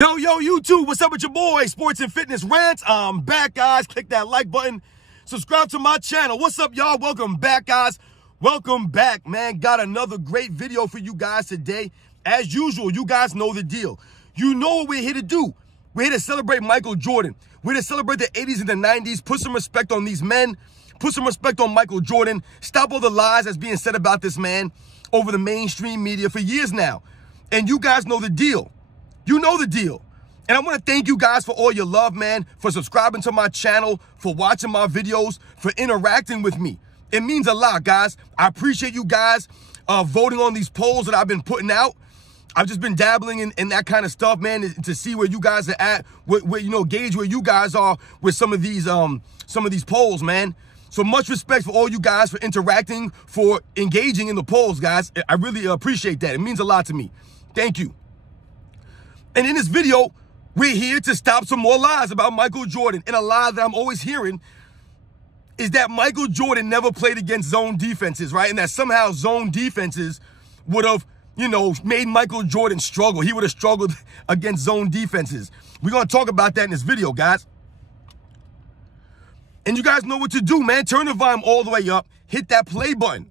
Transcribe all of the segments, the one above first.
Yo, YouTube, what's up with your boy, Sports and Fitness Rants? I'm back, guys. Click that like button. Subscribe to my channel. What's up, y'all? Welcome back, guys. Welcome back, man. Got another great video for you guys today. As usual, you guys know the deal. You know what we're here to do. We're here to celebrate Michael Jordan. We're here to celebrate the 80s and the 90s. Put some respect on these men. Put some respect on Michael Jordan. Stop all the lies that's being said about this man over the mainstream media for years now. And you guys know the deal. You know the deal. And I want to thank you guys for all your love, man, for subscribing to my channel, for watching my videos, for interacting with me. It means a lot, guys. I appreciate you guys voting on these polls that I've been putting out. I've just been dabbling in that kind of stuff, man, to see where you guys are at, gauge where you guys are with some of these polls, man. So much respect for all you guys for interacting, for engaging in the polls, guys. I really appreciate that. It means a lot to me. Thank you. And in this video, we're here to stop some more lies about Michael Jordan. And a lie that I'm always hearing is that Michael Jordan never played against zone defenses, right? And that somehow zone defenses would have, made Michael Jordan struggle. He would have struggled against zone defenses. We're going to talk about that in this video, guys. And you guys know what to do, man. Turn the volume all the way up. Hit that play button.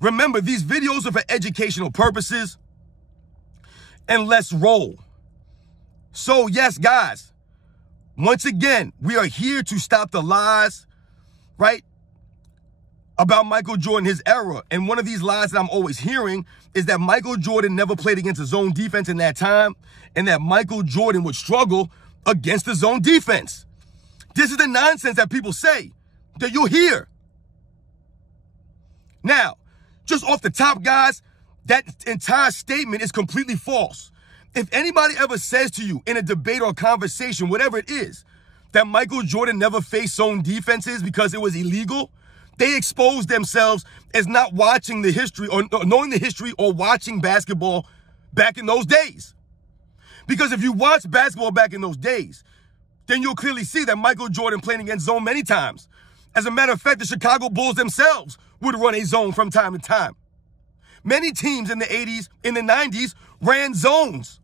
Remember, these videos are for educational purposes. And let's roll. So, yes, guys, once again, we are here to stop the lies, right, about Michael Jordan, his era. And one of these lies that I'm always hearing is that Michael Jordan never played against a zone defense in that time, and that Michael Jordan would struggle against the zone defense. This is the nonsense that people say that you'll hear. Now, just off the top, guys, that entire statement is completely false. If anybody ever says to you in a debate or conversation, whatever it is, that Michael Jordan never faced zone defenses because it was illegal, they expose themselves as not watching the history or knowing the history or watching basketball back in those days. Because if you watch basketball back in those days, then you'll clearly see that Michael Jordan played against zone many times. As a matter of fact, the Chicago Bulls themselves would run a zone from time to time. Many teams in the 80s, in the 90s, ran zones.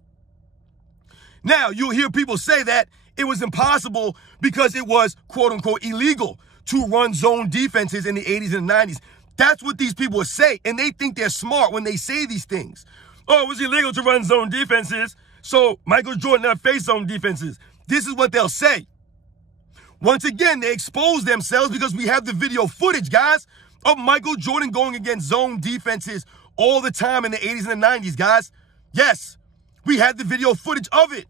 Now, you'll hear people say that it was impossible because it was, quote unquote, illegal to run zone defenses in the 80s and 90s. That's what these people say, and they think they're smart when they say these things. Oh, it was illegal to run zone defenses, so Michael Jordan never faced zone defenses. This is what they'll say. Once again, they expose themselves because we have the video footage, guys, of Michael Jordan going against zone defenses all the time in the 80s and the 90s, guys. Yes, we had the video footage of it.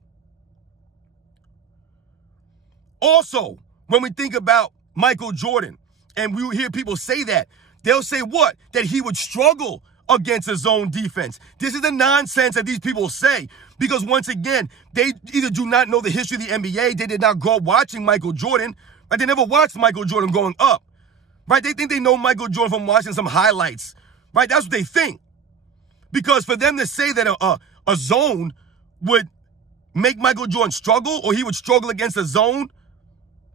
Also, when we think about Michael Jordan, and we hear people say that, they'll say what? That he would struggle against a zone defense. This is the nonsense that these people say, because once again, they either do not know the history of the NBA, they did not grow up watching Michael Jordan, right? They never watched Michael Jordan growing up, right? They think they know Michael Jordan from watching some highlights, right? That's what they think. Because for them to say that a zone would make Michael Jordan struggle, or he would struggle against a zone,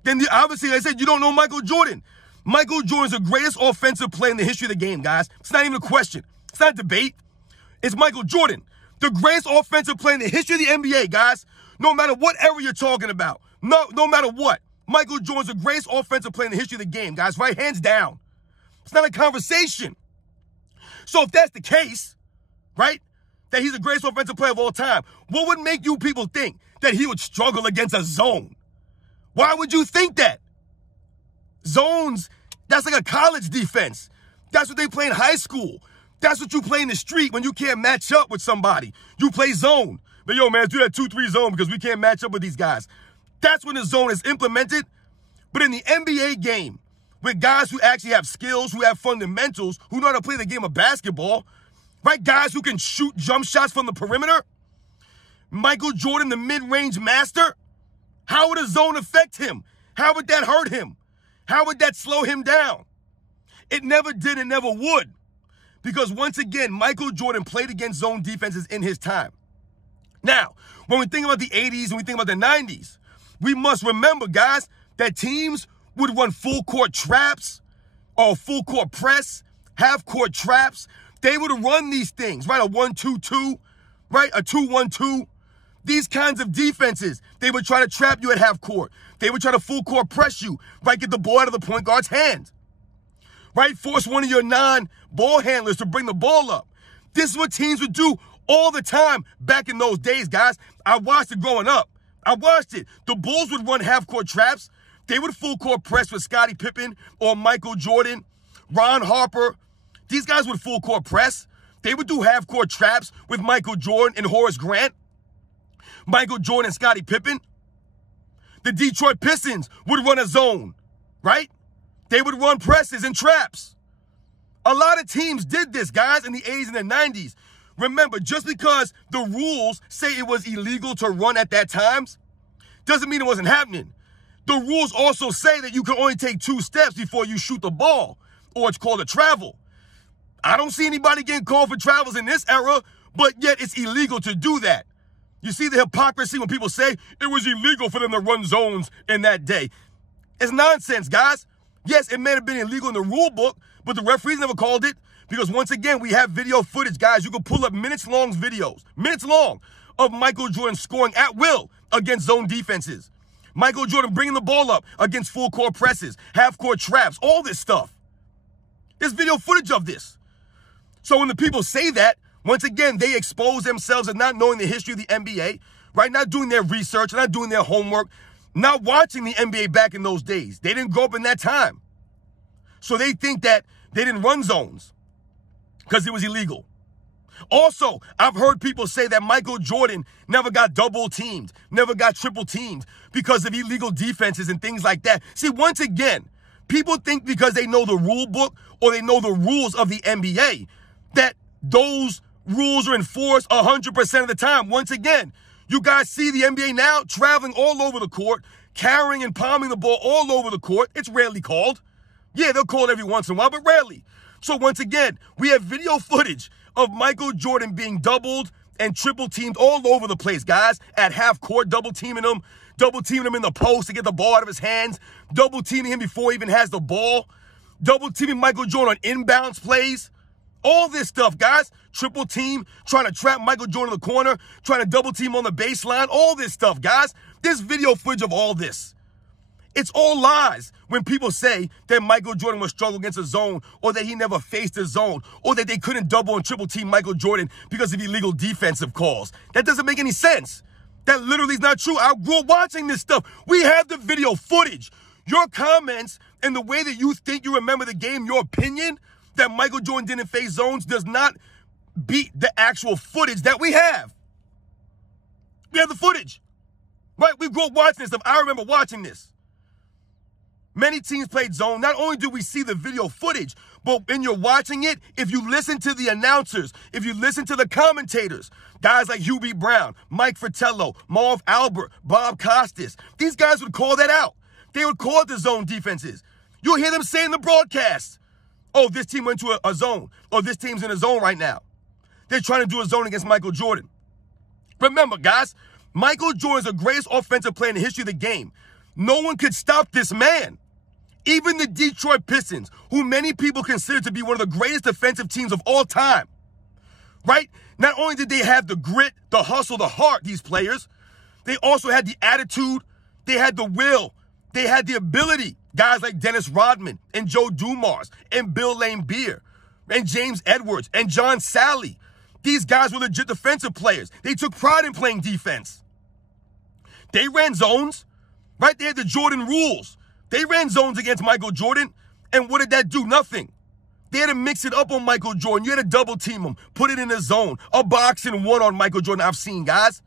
then obviously, like I said, you don't know Michael Jordan. Michael Jordan's the greatest offensive player in the history of the game, guys. It's not even a question. It's not a debate. It's Michael Jordan, the greatest offensive player in the history of the NBA, guys. No matter what era you're talking about, no matter what, Michael Jordan's the greatest offensive player in the history of the game, guys, right? Hands down. It's not a conversation. So if that's the case, right, that he's the greatest offensive player of all time, what would make you people think that he would struggle against a zone? Why would you think that? Zones, that's like a college defense. That's what they play in high school. That's what you play in the street when you can't match up with somebody. You play zone. But yo, man, do that 2-3 zone because we can't match up with these guys. That's when the zone is implemented. But in the NBA game, with guys who actually have skills, who have fundamentals, who know how to play the game of basketball, right? Guys who can shoot jump shots from the perimeter. Michael Jordan, the mid-range master. How would a zone affect him? How would that hurt him? How would that slow him down? It never did and never would. Because once again, Michael Jordan played against zone defenses in his time. Now, when we think about the 80s and we think about the 90s, we must remember, guys, that teams would run full court traps or full court press, half court traps. They would run these things, right? A 1-2-2, right? A 2-1-2. These kinds of defenses, they would try to trap you at half court. They would try to full court press you, right? Get the ball out of the point guard's hand, right? Force one of your non-ball handlers to bring the ball up. This is what teams would do all the time back in those days, guys. I watched it growing up. I watched it. The Bulls would run half-court traps. They would full-court press with Scottie Pippen or Michael Jordan, Ron Harper. These guys would full-court press. They would do half-court traps with Michael Jordan and Horace Grant. Michael Jordan and Scottie Pippen. The Detroit Pistons would run a zone, right? They would run presses and traps. A lot of teams did this, guys, in the 80s and the 90s. Remember, just because the rules say it was illegal to run at that times, doesn't mean it wasn't happening. The rules also say that you can only take 2 steps before you shoot the ball, or it's called a travel. I don't see anybody getting called for travels in this era, but yet it's illegal to do that. You see the hypocrisy when people say it was illegal for them to run zones in that day. It's nonsense, guys. Yes, it may have been illegal in the rule book, but the referees never called it because, once again, we have video footage, guys. You can pull up minutes-long videos, minutes long, of Michael Jordan scoring at will against zone defenses. Michael Jordan bringing the ball up against full-court presses, half-court traps, all this stuff. There's video footage of this. So when the people say that, once again, they expose themselves as not knowing the history of the NBA, right? Not doing their research, not doing their homework, not watching the NBA back in those days. They didn't grow up in that time. So they think that they didn't run zones because it was illegal. Also, I've heard people say that Michael Jordan never got double teamed, never got triple teamed because of illegal defenses and things like that. See, once again, people think because they know the rule book or they know the rules of the NBA that those rules are enforced 100% of the time. Once again, you guys see the NBA now traveling all over the court, carrying and palming the ball all over the court. It's rarely called. Yeah, they'll call it every once in a while, but rarely. So once again, we have video footage of Michael Jordan being doubled and triple teamed all over the place, guys, at half court, double teaming him in the post to get the ball out of his hands, double teaming him before he even has the ball, double teaming Michael Jordan on inbounds plays. All this stuff, guys. Triple team, trying to trap Michael Jordan in the corner, trying to double team on the baseline. All this stuff, guys. There's video footage of all this. It's all lies when people say that Michael Jordan would struggle against a zone or that he never faced a zone or that they couldn't double and triple team Michael Jordan because of illegal defensive calls. That doesn't make any sense. That literally is not true. I grew up watching this stuff. We have the video footage. Your comments and the way that you think you remember the game, your opinion that Michael Jordan didn't face zones does not beat the actual footage that we have. We have the footage, right? We grew up watching this stuff. I remember watching this. Many teams played zone. Not only do we see the video footage, but when you're watching it, if you listen to the announcers, if you listen to the commentators, guys like Hugh B. Brown, Mike Fratello, Marv Albert, Bob Costas, these guys would call that out. They would call it the zone defenses. You'll hear them say in the broadcast, oh, this team went to a zone. Oh, this team's in a zone right now. They're trying to do a zone against Michael Jordan. Remember, guys, Michael Jordan is the greatest offensive player in the history of the game. No one could stop this man. Even the Detroit Pistons, who many people consider to be one of the greatest defensive teams of all time, right? Not only did they have the grit, the hustle, the heart, these players, they also had the attitude, they had the will, they had the ability. Guys like Dennis Rodman and Joe Dumars and Bill Laimbeer and James Edwards and John Sally. These guys were legit defensive players. They took pride in playing defense. They ran zones, right? They had the Jordan rules. They ran zones against Michael Jordan, and what did that do? Nothing. They had to mix it up on Michael Jordan. You had to double team him, put it in a zone, a box and one on Michael Jordan. I've seen, guys.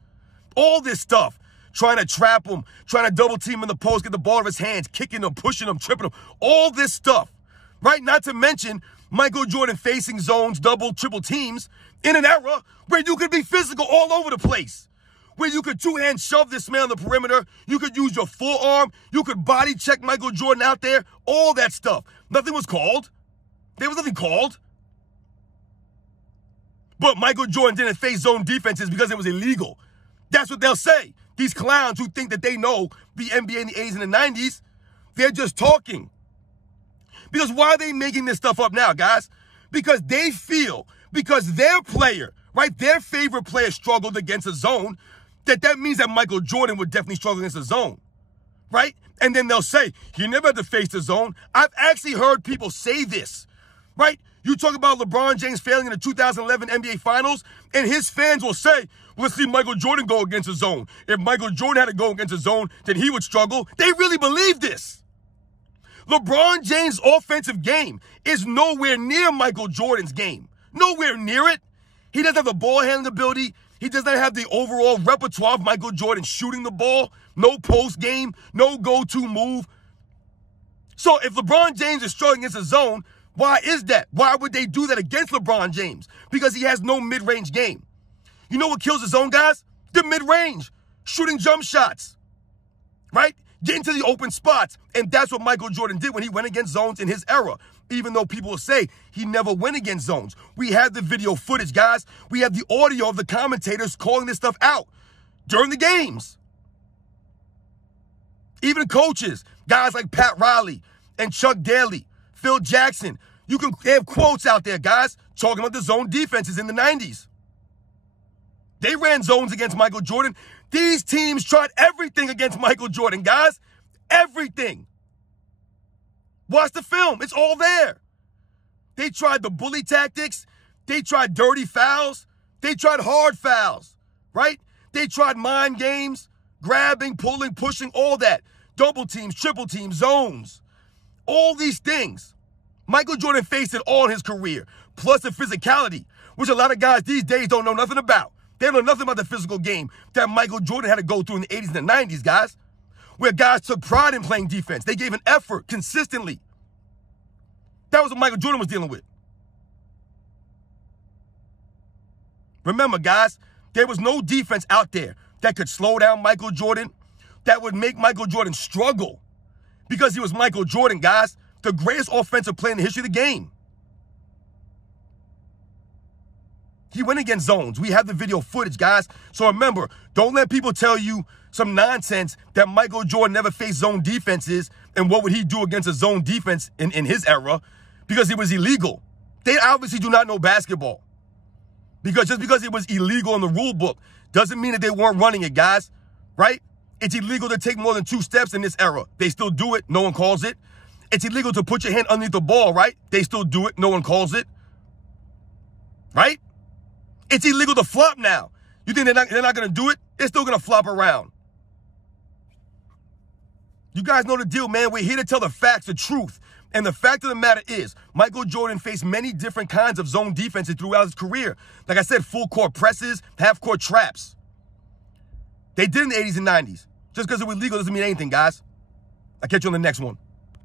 All this stuff. Trying to trap him, trying to double team in the post, get the ball out of his hands, kicking him, pushing him, tripping him, all this stuff, right? Not to mention Michael Jordan facing zones, double, triple teams in an era where you could be physical all over the place, where you could two-hand shove this man on the perimeter, you could use your forearm, you could body check Michael Jordan out there, all that stuff. Nothing was called. There was nothing called. But Michael Jordan didn't face zone defenses because it was illegal. That's what they'll say. These clowns who think that they know the NBA in the 80s and the 90s, they're just talking. Because why are they making this stuff up now, guys? Because they feel, because their player, right, their favorite player struggled against a zone, that means that Michael Jordan would definitely struggle against the zone, right? And then they'll say, he never had to face the zone. I've actually heard people say this, right? You talk about LeBron James failing in the 2011 NBA Finals, and his fans will say, well, let's see Michael Jordan go against the zone. If Michael Jordan had to go against the zone, then he would struggle. They really believe this. LeBron James' offensive game is nowhere near Michael Jordan's game. Nowhere near it. He doesn't have the ball handling ability. He does not have the overall repertoire of Michael Jordan shooting the ball. No post game, no go-to move. So if LeBron James is struggling against the zone, why is that? Why would they do that against LeBron James? Because he has no mid-range game. You know what kills the zone, guys? The mid-range. Shooting jump shots. Right? Getting to the open spots. And that's what Michael Jordan did when he went against zones in his era. Even though people will say he never went against zones. We have the video footage, guys. We have the audio of the commentators calling this stuff out during the games. Even coaches, guys like Pat Riley and Chuck Daly, Phil Jackson. They have quotes out there, guys, talking about the zone defenses in the 90s. They ran zones against Michael Jordan. These teams tried everything against Michael Jordan, guys. Everything. Watch the film. It's all there. They tried the bully tactics. They tried dirty fouls. They tried hard fouls, right? They tried mind games, grabbing, pulling, pushing, all that. Double teams, triple teams, zones. All these things. Michael Jordan faced it all in his career, plus the physicality, which a lot of guys these days don't know nothing about. They don't know nothing about the physical game that Michael Jordan had to go through in the 80s and the 90s, guys, where guys took pride in playing defense. They gave an effort consistently. That was what Michael Jordan was dealing with. Remember, guys, there was no defense out there that could slow down Michael Jordan, that would make Michael Jordan struggle, because he was Michael Jordan, guys, the greatest offensive player in the history of the game. He went against zones. We have the video footage, guys. So remember, don't let people tell you some nonsense that Michael Jordan never faced zone defenses and what would he do against a zone defense in his era, because it was illegal. They obviously do not know basketball. Because just because it was illegal in the rule book doesn't mean that they weren't running it, guys, right? It's illegal to take more than 2 steps in this era. They still do it. No one calls it. It's illegal to put your hand underneath the ball, right? They still do it. No one calls it. Right? It's illegal to flop now. You think they're not going to do it? They're still going to flop around. You guys know the deal, man. We're here to tell the facts, the truth. And the fact of the matter is, Michael Jordan faced many different kinds of zone defenses throughout his career. Like I said, full court presses, half court traps. They did in the 80s and 90s. Just because it was legal doesn't mean anything, guys. I'll catch you on the next one.